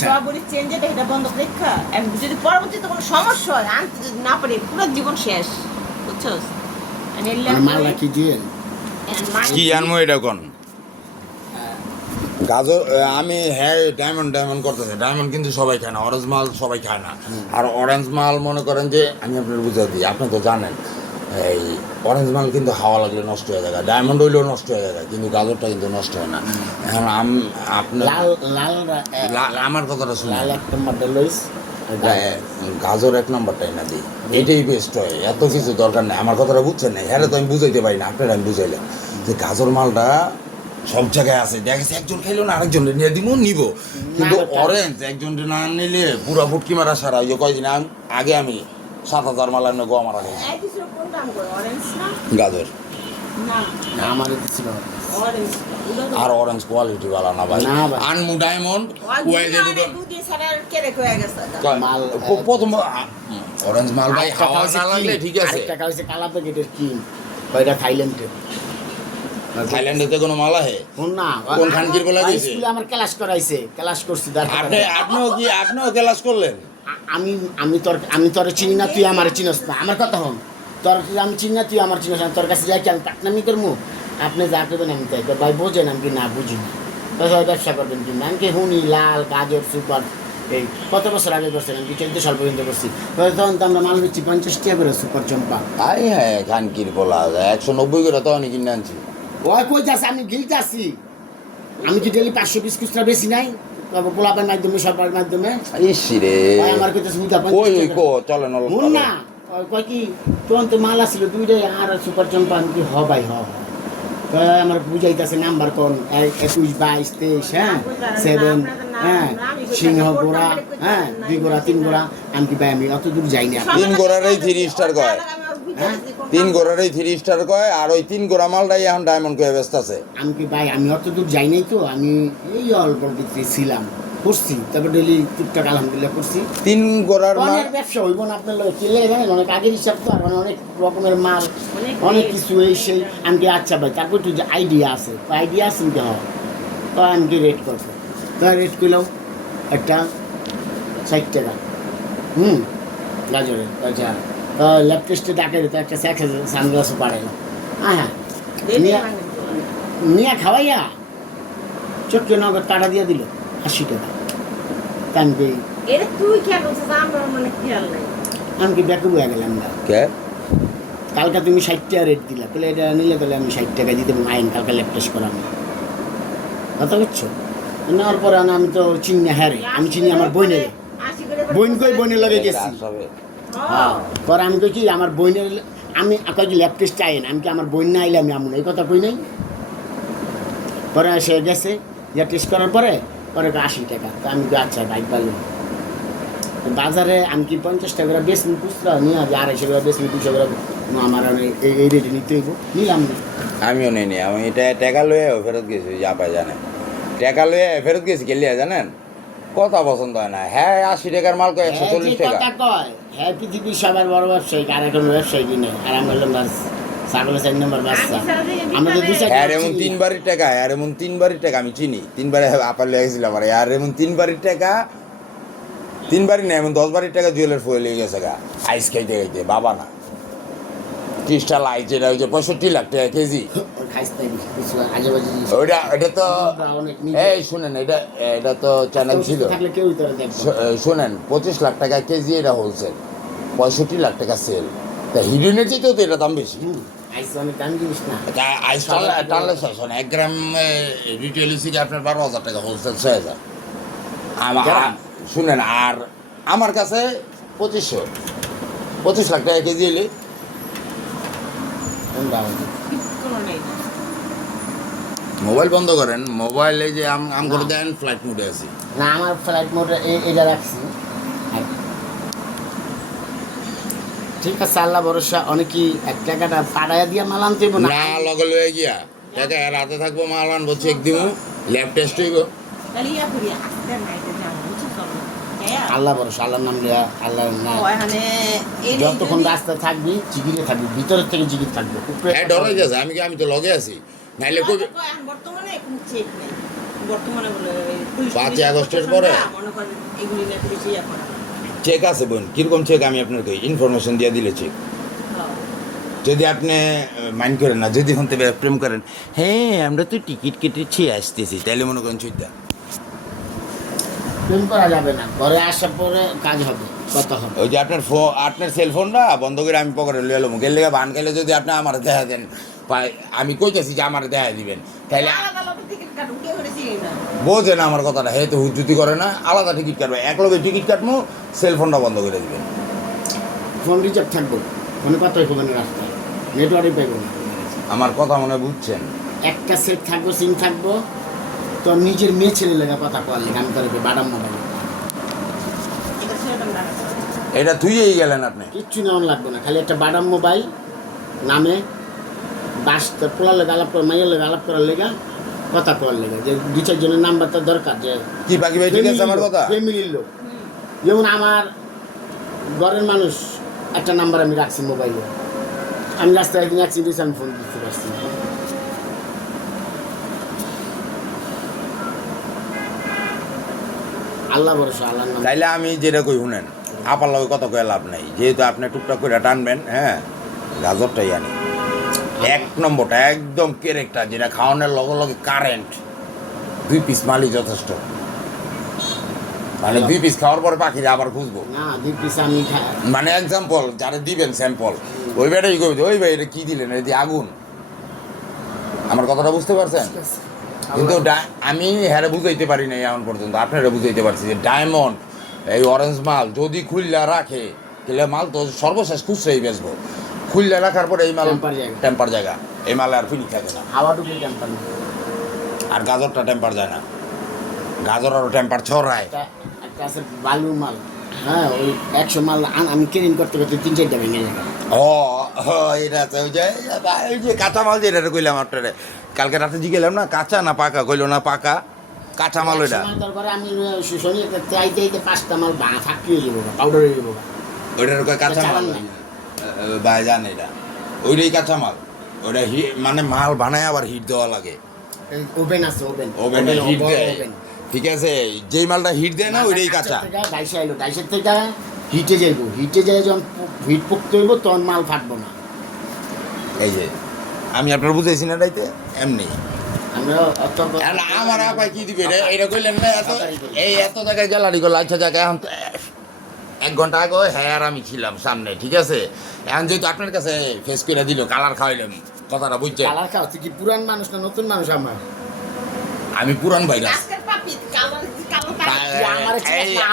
সরাসরি চেঞ্জ এটা বন্ধ রেখা যদি পরবর্তীতে কোনো সমস্যা হয় আনতে যদি না পারি পুরো জীবন শেষ বুঝছস মালা কি দিয়ে কি আনবো এটা কোন গাজর আমি হ্যাঁ ডায়মন্ড করতেছে ডায়মন্ড কিন্তু সবাই খায় না অরেঞ্জ মাল সবাই খায় না আর অরেঞ্জ মাল মনে করেন যে আমি আপনার বুঝাই দিই আপনি তো জানেন এই অরেঞ্জ মাল কিন্তু হাওয়া লাগলে নষ্ট হয়ে যায় ডায়মন্ড হইলেও নষ্ট হয়ে যায় কিন্তু গাজরটা কিন্তু নষ্ট হয় না এখন আপনার আমার কথাটা শুনে গাজর এক নম্বরটাই না দিই এটাই বেস্ট হয় এত কিছু দরকার নেই আমার কথাটা বুঝছেন না হ্যাঁ তো আমি বুঝাইতে পারি না আপনারা আমি বুঝাইলাম যে গাজর মালটা সব জায়গায় আছে দেখেছি একজন খাইলো না আরেকজন নিয়ে দিব নিব কিন্তু অরেঞ্জ একজন না নিলে পুরো ফুটকি মারা সারা ওই যে কয়দিন আগে আমি 7,000 মাল এনে গোয়া মারা গেছি গাজর আর অরেঞ্জ কোয়ালিটি वाला না ভাই আনমু ডায়মন্ড ওই যে প্রথম অরেঞ্জ মাল ভাই হাওয়া না লাগলে ঠিক আছে টাকা হইছে কালা প্যাকেটের কি ওইটা থাইল্যান্ডে কোনো মাল আছে না কোন খানকির বলা দিয়েছে স্কুলে আমার ক্লাস করছি আপনিও ক্লাস করলেন আমি তোর চিনি না তুই আমার চিনস না আমার কথা হন তোর আমি চিনি না তুই আমার চিনস না তোর কাছে যাই কি আমি পাটনামি করবো আপনি যা করবেন আমি তাই ভাই বোঝেন আমি কি না বুঝি না ব্যবসা করবেন কি না আমি কি হুনি লাল গাজর সুপার এই কত বছর আগে করছেন আমি 14 সাল পর্যন্ত করছি তখন তো আমরা মাল বেচছি 50 টাকা করে সুপার চম্পা হ্যাঁ খানকির বলা 190 করে তখন কিনে আনছি ওই কই যাচ্ছে আমি গিলতে আসছি আমি কি ডেলি 500 পিস খুচরা বেশি নাই পোলাপের মাধ্যমে সরকারের মাধ্যমে ইসিরে আমার কাছে সুবিধা চলে না কয় কি তখন তো মাল আসছিল দুইটাই আর সুপার চম্পা আমি কি ভাই আমার বুঝাইতেছে নাম্বার কোন 21 22 23 হ্যাঁ 7 হ্যাঁ সিংহ গোড়া হ্যাঁ 2 গোড়া 3 গোড়া আমি কি ভাই আমি অত দূর যাই না 3 গোড়ারই 3 স্টার কয় 3 গোড়ারই 3 স্টার কয় আর ওই 3 গোড়া মালটাই এখন ডায়মন্ড কয়ে ব্যস্ত আছে আমি কি ভাই আমি অত দূর যাই নাই তো আমি এই অল্প ভিতরে ছিলাম করছি তারপর ডেলি টুকটাক আলহামদুলিল্লাহ করছি 3 গোড়ার মাল ব্যবসা হইব না আপনার লোক কিনলে জানেন অনেক আগের হিসাব তো আর অনেক রকমের মাল অনেক কিছু এই সেই আমি কি আচ্ছা ভাই তারপর একটু যে আইডিয়া আছে কি হয় তো আমি কি রেট করবো তো রেট করলাম একটা 60 টাকা গাজরের আচ্ছা ল্যাব টেস্টে ডাকে তো একটা সানগ্লাসও পাড়াইলাম হ্যাঁ নিয়ে খাওয়াইয়া চোখ নগদ কাটা দিয়ে দিল 80 টাকা আমি কি ব্যাকে বয়ে গেলাম না কালকে তুমি 60 টাকা রেট দিলা তাহলে এটা নিলে তাহলে আমি 60 টাকা দিতে আইন কালকে ল্যাব টেস্ট করাম কথা বুঝছো নেওয়ার পরে আমি তো চিনি হ্যাঁ আমি চিনি আমার বোনের লগে গেছি হ্যাঁ পরে আমি কি আমার বোনের আমি কি ল্যাব টেস্ট চাই না আমি কি আমার বোন না আইলে আমি এমন এই কথা কই নাই পরে সে গেছে যা টেস্ট করার পরে 80 টাকা তো আমি আচ্ছা বাইক পাইলাম বাজারে আমি কি 50 টাকা করে বেশি খুচরা নিয়ে আসি 250 টাকা বেশি 200 টাকা আমার এই রেটে নিতে হইব নিলাম না আমিও নিই আমি এটা টাকা লয়ে ফেরত গেছি যা পাই জানেন টাকা লয়ে ফেরত গেছি গেলিয়া জানেন কথা পছন্দ হয় না হ্যাঁ 80 টাকার মাল কয় 140 টাকা কয় হ্যাঁ পৃথিবীর সবার বড় ব্যবসায়ী আর এখন ব্যবসায়ী কিনে আর আমি বললাম বাস ছাগলের 4 নম্বর বাচ্চা আমাদের আর এমন 3 বারের টাকা আর এমন 3 বারের টাকা আমি চিনি 3 বারে আপার লেগে গেছিলাম আর এমন 3 বারের টাকা 3 বারই না এমন 10 বারের টাকা জুয়েলের ফুয়ে লেগে গেছে গা আইস খাইতে বাবা না ক্রিস্টাল আইস যেটা হচ্ছে 65 লাখ টাকা কেজি এটা তো এই শুনেন এটা তো চ্যানেল ছিল শুনেন 25 লাখ টাকা কেজি এটা হোলসেল 65 লাখ টাকা সেল তা হিরোইনের চেয়েও তো এটা দাম বেশি আইস টানলে 1 গ্রাম রিটেল হিসেবে আপনার 12,000 টাকা হোলসেল 6,000 আমার শুনেন আর আমার কাছে 25 লাখ টাকা কেজি এলে মোবাইল বন্ধ করেন মোবাইলে যে আম করে দেন ফ্লাইট মোডে আছি না আমার ফ্লাইট মোডে এটা রাখছি ঠিক আছে আল্লাহ ভরসা অনেকই 1 টাকাটা পাড়াইয়া দিয়া মাল আনতে হইব না লগে লয়ে গিয়া টাকা আর হাতে থাকবো মাল আনবো চেক দিব ল্যাব টেস্ট হইব আল্লাহ ভরসা আল্লাহর নাম লিয়া আল্লাহর নাম যতক্ষণ রাস্তা থাকবি জিগিরে থাকবি ভিতরের থেকে জিগির থাকবে হ্যাঁ ডর হয়ে যাচ্ছে আমি তো লগে আছি নাইলে কই বর্তমানে কোনো চেক নেই বর্তমানে বলে পুলিশ 5ই আগস্টের পরে? মনে করেন এগুলি নিয়ে পুলিশ ইয়া করে চেক আছে বোন, কিরকম চেক আমি আপনাকে ইনফরমেশন দিয়ে দিলে চেক। হ্যাঁ। যদি আপনি মাইন্ড করেন না, যদি হতে প্রেম করেন, হ্যাঁ আমরা তো টিকিট কেটেছি আসতেছি, তাইলে মনে করেন চুইতা প্রেম করা যাবে না, ঘরে আসার পরে কাজ হবে, কথা হবে। ওই যে আপনার সেলফোনটা বন্ধ করে আমি পকেটে লিয়ে এলাম, গেলে বান গেলে যদি আপনি আমার দেখা দেন, আমি কইতেছি যে আমার দেখা দিবেন, তাইলে আলাদা আলাদা টিকিট কাটুন, কেউ করে চিনি না। বোঝে না আমার কথাটা, হে তো হুজ্জুতি করে না, আলাদা টিকিট কাটবো, এক লগে টিকিট কাটবো, সেলফোনটা বন্ধ করে দিবেন। ফোন রিচার্জ থাকবো, ফোনে কথাই হবে না, রাস্তায় নেটওয়ার্কই পাইব না। আমার কথা মনে বুঝছেন? একটা সেট থাকবো, সিম থাকবো, তো নিজের মেয়ে ছেলে লেগে কথা কওয়ার লেগে আমি করবে বাদাম মোবাইল, এটা সেরকম রাখা যাবে। এটা তুইই গেলেন আপনি। কিচ্ছু নেওয়ার লাগবে না, খালি একটা বাদাম মোবাইল নামে বাস পোলার লেগে আলাপ করে, মাইয়ের লেগে আলাপ করার লেগে, কথা কওয়ার লেগে, যে দু চারজনের নাম্বারটা দরকার, যে কি বাকি ভাই ঠিক আছে আমার কথা? ফ্যামিলির লোক, যেমন আমার ঘরের মানুষ একটা নাম্বার আমি রাখছি মোবাইলে, আমি রাস্তায় একদিন অ্যাক্সিডেন্ট আমি ফোন দিতে পারছি না। আল্লাহ ভরসা, আল্লাহর নাম। তাইলে আমি যেটা কই শুনেন, আপার লগে কথা কয়ে লাভ নাই, যেহেতু আপনি টুকটাক করে টানবেন, হ্যাঁ গাজরটাই আনি, এক নম্বরটা একদম ক্যারেক্টার, যেটা খাওয়ানোর লগে লগে কারেন্ট, 2 পিস মালই যথেষ্ট, মানে 2 পিস খাওয়ার পরে পাখিরা আবার খুঁজবো, না দুই পিস আমি মানে এক্সাম্পল যারা দিবেন স্যাম্পল, ওই বেটাই কই ওই ভাই এটা কি দিলেন, এটা দিয়ে আগুন, আমার কথাটা বুঝতে পারছেন? কিন্তু আমি হ্যাঁ বুঝাইতে পারি নাই এখন পর্যন্ত, আপনারা বুঝাইতে পারছি যে ডায়মন্ড এই অরেঞ্জ মাল যদি খুললা রাখে, তাহলে মাল তো সর্বশেষ খুচরাই বেচবো, খুললা রাখার পরে এই মাল টেম্পার জায়গা। টেম্পার জায়গা, এই মালে আর ফিনি থাকে না, হাওয়া ঢুকে টেম্পার না। আর গাজরটা টেম্পার যায় না, গাজর আরও টেম্পার ছড়ায়। একটা আছে বালুর মাল, হ্যাঁ ওই 100 মাল আমি ক্লিন করতে করতে 3-4টা ভেঙে যায়। ও এটা আছে ওই যে কাঁচা মাল যেটা কইলাম আপনারে কালকে রাতে জিগেলাম না, কাঁচা না পাকা, কইলো না পাকা, কাঁচা মাল ওইটা। তারপরে আমি শুনি চাইতে 5টা মাল ফাঁকি হয়ে যাবো, পাউডার হয়ে যাবো। ওইটার কয় কাঁচা মাল ভাই জান, এটা ওইটাই কাঁচা মাল, ওইটা মানে মাল বানায় আবার হিট দেওয়া লাগে, ওভেন আছে, ওভেন ওভেনে হিট দেয়, ঠিক আছে, যেই মালটা হিট দেয় না ওইটাই কাঁচা। ডাইসে আইলো, ডাইসের থেকে হিটে যাইবো, হিটে যাই যখন হিট পোক্ত হইব তখন মাল ফাটবো না। এই যে আমি আপনার বুঝাইছি না এটাইতে এমনি আমরা অত আমার আপায় কি দিবে এটা কইলেন না, এত এই এত জায়গায় জ্বালানি করলো, আচ্ছা জায়গায় এখন 1 ঘন্টা আগে হ্যাঁ আর আমি ছিলাম সামনে, ঠিক আছে, এখন যেহেতু আপনার কাছে ফেস করে দিল, কালার খাওয়াইলাম, কথাটা বুঝছে? কালার খাও, তুই কি পুরান মানুষ না নতুন মানুষ? আমার আমি পুরান ভাইরাস, আজকের পাপি কালার কালো আমার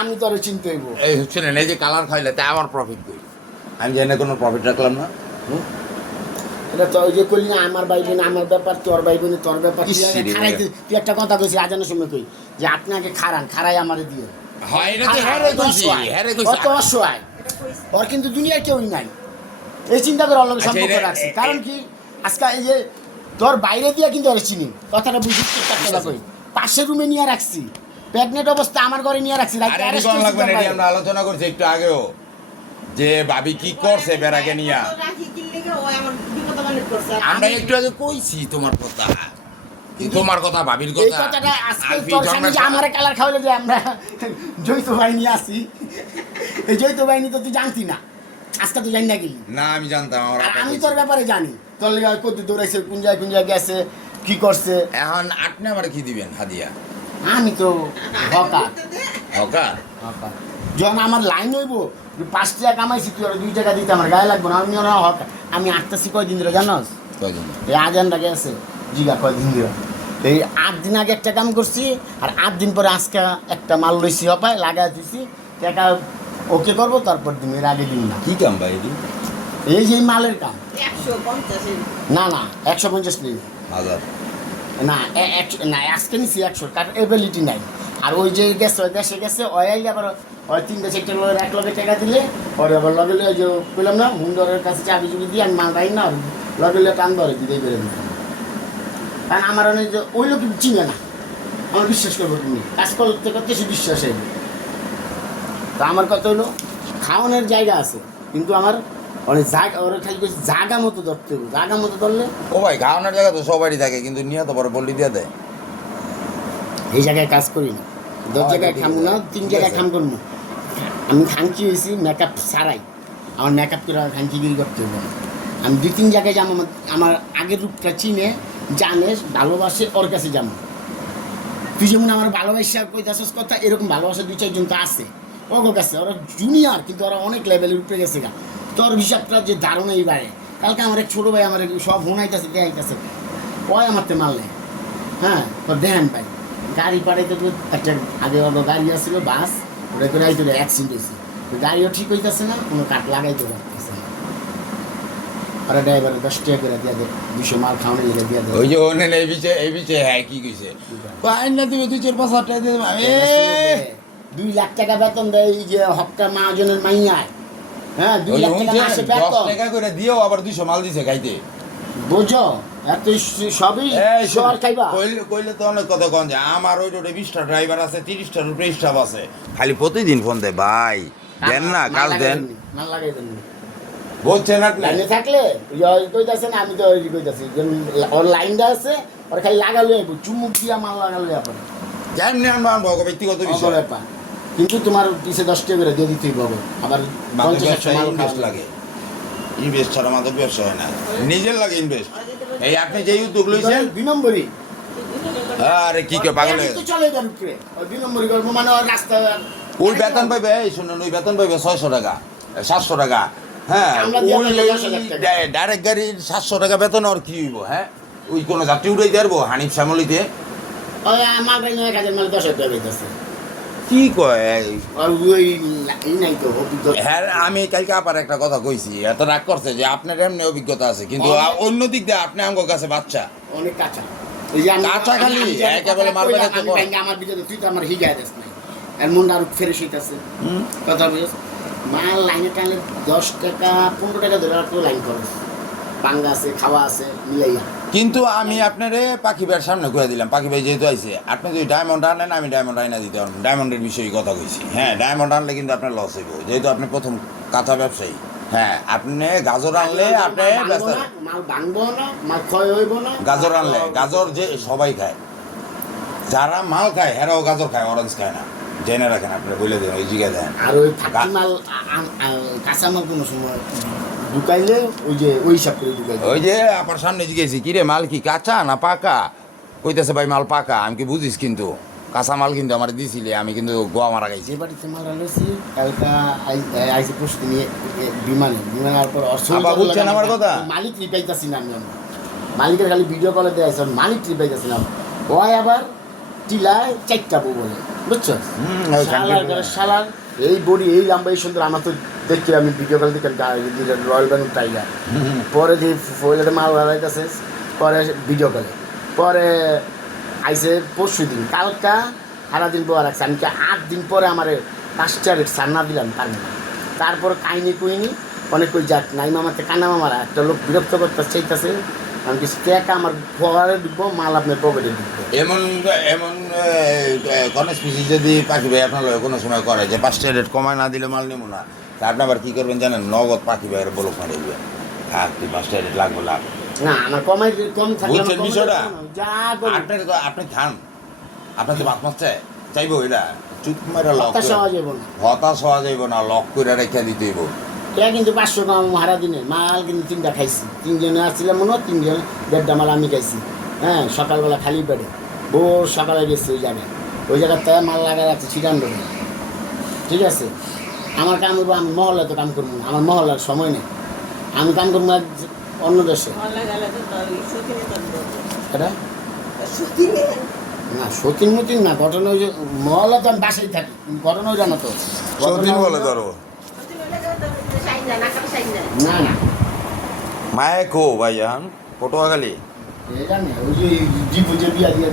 আমি তো আরো চিনতে হইব। এই শুনেন, এই যে কালার খাইলে তাই আমার প্রফিট করি, আমি জানি কোনো প্রফিট রাখলাম না। এটা তো ওই যে করলি না, আমার ভাই বোন আমার ব্যাপার, তোর ভাই বোন তোর ব্যাপার। ইস রে। তুই একটা কথা কইছিস আজানের সময় কই, যে আপনি আগে খারাই আমারে দিয়ে। হয় এটা তো হ্যাঁ রে কইছি, হ্যাঁ রে কইছি। অত অসহায়, ওর কিন্তু দুনিয়ার কেউই নাই, এই চিন্তা করে অল্প সম্পর্ক রাখছি। কারণ কি আজকে এই যে তোর বাইরে দিয়ে কিন্তু ওরা চিনি, কথাটা বুঝিস, কথা কই পাশের রুমে নিয়ে রাখছি, প্রেগনেন্ট অবস্থা আমার ঘরে নিয়ে রাখছি। আরে এটি কোন লাগবে না, এটি আমরা আলোচনা করছি একটু আগেও, যে ভাবি কি করছে বেড়াকে নিয়া, রাখি কিনলে ও আমার বিপদ মানে করছে। আমরা একটু আগে কইছি তোমার কথা, তোমার কথা, ভাবির এই কথা, কথাটা আজকে আলফি তোর সামনে যে জন্মের আমারে কালার খাওয়াইলে যে আমরা যৌথ বাহিনী আছি, এই যৌথ বাহিনী তো তুই জানতি না, আজকে তুই জানি না গেলি। না আমি জানতাম, আমার আর আপা আমি কইছে। তোর ব্যাপারে জানি, তোর লেগে কত দৌড়াইছে, কোন জায়গায় গেছে, কি করছে। এখন আপনি আমার কি দিবেন হাদিয়া? আমি তো হকা হকার যখন আমার লাইন হইব, 5 টাকা কামাইছি, তুই আর 2 টাকা দিতে আমার গায়ে লাগবে না। আমি হকা, আমি 8টাছি কয়দিন ধরে জানোস? কয়জন? এই আজানটা গেছে জিগা কয়দিন ধরে, এই 8 দিন আগে একটা কাম করছি, আর 8 দিন পরে আজকে একটা মাল লইছি, হপায় লাগাই দিছি, টাকা ওকে করবো, তারপর দিন এর আগে দিন না। কি কাম ভাই এটি? এই যে মালের কাম, 150 না 150 নেই, হাজার না না আজকে নিছি 100, কারণ এবিলিটি নাই। আর ওই যে গেছে, ওই দেশে গেছে, ওই আবার ওই 3-4টা লোকের 1 লগে টাকা দিলে, ওর আবার লগে ওই যে বললাম না হুন্ডরের কাছে চাবি চুবি দিয়ে আমি মাল রাই না, লগে টান ধরে দিতেই বেরোবি। কারণ আমার অনেক যে ওই লোক চিনে না, আমার বিশ্বাস করবো, তুমি কাজ করতে করতে সে বিশ্বাস হইবে। তা আমার কথা হলো খাওয়ানোর জায়গা আছে, কিন্তু আমার অনেক জায়গা, ওরা খালি জায়গা মতো ধরতে হবে, জায়গা মতো ধরলে ও ভাই খাওয়ানোর জায়গা তো সবারই থাকে, কিন্তু নিয়ে তো পরে বললি দিয়ে দেয়। এই জায়গায় কাজ করি না, 10 জায়গায় খামু না, 3 জায়গায় খাম করবো। আমি খানকি হয়েছি মেকআপ ছাড়াই, আমার মেকআপ করে খানকিগিরি করতে হবে না। আমি 2-3 জায়গায় যাবো, আমার আগের রূপটা চিনে জানে ভালোবাসে, ওর কাছে যাবো। তুই যেমন আমার ভালোবাসা কইতাছস কথা, এরকম ভালোবাসা 2-4 জন তো আছে ওর কাছে, ওরা জুনিয়র কিন্তু ওরা অনেক লেভেলের উপরে গেছে গা। তোর হিসাবটা যে ধারণাই বাড়ে। কালকে আমার এক ছোটো ভাই আমার সব হুনাইতেছে দেখাইতেছে, ওই আমারতে মারলে, হ্যাঁ তোর দেহান পাই গাড়ি পাড়াইতে তো একটা আগে ওর গাড়ি আসছিল বাস, ওটা করে আইতে অ্যাক্সিডেন্ট হয়েছে, গাড়িও ঠিক হইতেছে না, কোনো কাঠ লাগাইতে পারতেছে না। ওরা ড্রাইভার 10 টাকা করে দিয়ে দেয়, 200 মাল খাওয়ানো লেগে দিয়ে দেয়। ওই যে ওনে এই বিচে হ্যাঁ কি কইছে পাইন না দিবে 2-4-5 হাজার টাকা দিবে 2 লাখ টাকা বেতন দেয় এই যে হপ্তা মাহাজনের মাইয়ায়, হ্যাঁ 2 লাখ টাকা মাসে 10 বেতন। টাকা করে দিও আবার 200 মাল দিছে খাইতে। বোঝো এত সবই সবার খাইবা। কইলে তো অনেক কথা কন যে আমার ওই রোডে 20টা ড্রাইভার আছে, 30টার উপরে স্টাফ আছে, খালি প্রতিদিন ফোন দেয় ভাই দেন না কাজ দেন, মাল লাগাই দেন বলছেন আপনি লাইনে থাকলে ওই কইতাছেন, আমি তো ওই কইতাছি ওর লাইনটা আছে, ওর খালি লাগালো চুমুক দিয়া মাল লাগালো আপনার যেমনি আমরা ব্যক্তিগত বিষয় ব্যাপার। কিন্তু তোমার পিছে 10 টাকা করে দিয়ে দিতেই পাবো, আবার 50-100 মাল ইনভেস্ট লাগে, ইনভেস্ট ছাড়া আমাদের ব্যবসা হয় না, নিজের লাগে ইনভেস্ট। এই আপনি যে উদ্যোগ লইছেন 2 নম্বরই আরে কি কে পাগল হয়ে তো চলে যান উপরে ওই 2 নম্বরই করবো, মানে ওর রাস্তা ওই বেতন পাইবে, এই শুনুন ওই বেতন পাইবে 600 টাকা 700 টাকা, হ্যাঁ আমরা দিয়ে ওই পাইবো 10,000 টাকা। ডাইরেক্ট গাড়ির 700 টাকা বেতন আর কি হইব, হ্যাঁ ওই কোনো যাত্রী উড়াই দেবো হানিফ শ্যামলিতে ওই মাল পাই 1000 মাল 10 টাকা পাইতেছে। কি কয় আর ওই এই নাই তো অভিজ্ঞতা। হ্যাঁ আমি কালকে আবার একটা কথা কইছি, এত রাগ করছে যে আপনার এমনি অভিজ্ঞতা আছে কিন্তু অন্য দিক দিয়ে আপনি আমার কাছে বাচ্চা অনেক কাঁচা, এই যে কাঁচা খালি, একেবারে মারবে না তো আমি আমার ভিতরে তুই তো আমার হিগায় দেস নাই, আর মনটা আরো ফ্রেশ হইতাছে কথা বুঝছ। মাল লাইনে টাইলে 10 টাকা 15 টাকা ধরে আর লাইন খরচ, বাঙ্গা আছে খাওয়া আছে মিলাইয়া। কিন্তু আমি আপনারে পাখি ভাইয়ের সামনে কয়ে দিলাম, পাখি ভাই যেহেতু আইছে আপনি যদি ডায়মন্ড আনেন আমি ডায়মন্ড আইনা দিতে পারবো, ডায়মন্ডের বিষয়ে কথা কইছি। হ্যাঁ ডায়মন্ড আনলে কিন্তু আপনার লস হইব, যেহেতু আপনি প্রথম কাঁথা ব্যবসায়ী। হ্যাঁ আপনি গাজর আনলে আপনি ব্যস্ত, মাল ভাঙবো না, মাল ক্ষয় হইব না। গাজর আনলে গাজর যে সবাই খায়, যারা মাল খায় হেরাও গাজর খায়, অরেঞ্জ খায় না, জেনে রাখেন আপনি বলে দেন ওই জিগা দেন। আর ওই ফাঁকি মাল কাঁচা মাল কোনো সময় ঢুকাইলে ওই যে ওই হিসাব করে ঢুকাইলে ওই যে আপনার সামনে জিজ্ঞেসি কিরে মাল কি কাঁচা না পাকা, কইতেছে ভাই মাল পাকা। আমি কি বুঝিস কিন্তু কাঁচা মাল কিন্তু আমার দিছিলে, আমি কিন্তু গোয়া মারা গাইছি। যে বাড়িতে মাল আনছি কালকা আইসি পোস্ট নিয়ে বিমানে আর পর আবার বুঝছেন আমার কথা? মালিক রিপাইতাছি না আমি, মালিকের খালি ভিডিও কলে দেয় মালিক রিপাইতাছি না, ওই আবার টিলায় 4টা বউ বলে, বুঝছো? শালার এই বডি এই লম্বা এই সুন্দর, আমার তো দেখি আমি ভিডিও কল দেখি রয়্যাল বেঙ্গল টাইগার। পরে যে ফোয়াইলে মাল লাগাইতেছে, পরে ভিডিও কলে, পরে আইসে 4 দিন, কালকা সারাদিন পর রাখছে। আমি 8 দিন পরে আমার 5টা রেট সান্না দিলাম পারবে না। তারপর কাহিনি কুইনি অনেক কই যাক নাই মামাকে কান্না মামারা একটা লোক বিরক্ত করতে চাইতেছে, আমি কিছু টাকা আমার ফোয়ারে ঢুকবো, মাল আপনার পকেটে ঢুকবো। এমন এমন গণেশ পিসি যদি পাখি ভাই আপনার কোনো সময় করে যে 5টা রেট কমায় না দিলে মাল নেবো না, তা আপনি আবার কী করবেন জানেন? নগদ পাখি ভাইয়ের বলক মারে দিবেন, হ্যাঁ তুই 5টা রেট লাগবে লাভ। না আমার কমাই কম থাকলে বুঝছেন বিষয়টা? যা আপনার তো আপনি খান, আপনার তো বাত মারছে চাইবো এটা চুপ মারা লক হতাশ হওয়া যাবো না, হতাশ হওয়া যাইব না, লক করে রেখে দিতে হইব। এটা কিন্তু 500 গ্রাম হারা দিনে মাল কিন্তু 3টা খাইছি, 3 জনে আসছিলাম মনে হয়, 3 জন 1.5টা মাল আমি খাইছি। হ্যাঁ সকালবেলা খালি পেটে ভোর সকালে গেছি ওই জায়গার তাই মাল লাগা যাচ্ছে ছিটান্ড, ঠিক আছে? আমার কাম করবো, আমি মহল্লায় তো কাম করবো না, আমার মহল্লার সময় নেই, আমি কাম করবো অন্য দেশে। এটা না সতীন মতিন না, ঘটনা ওই যে মহল্লা তো আমি বাসায় থাকি, ঘটনা ওই জানো তো সতীন বলে ধরো না না মায়ে কো ভাইজান পটুয়াখালী এটা না ওই যে জিপু যে বিয়া দিয়ে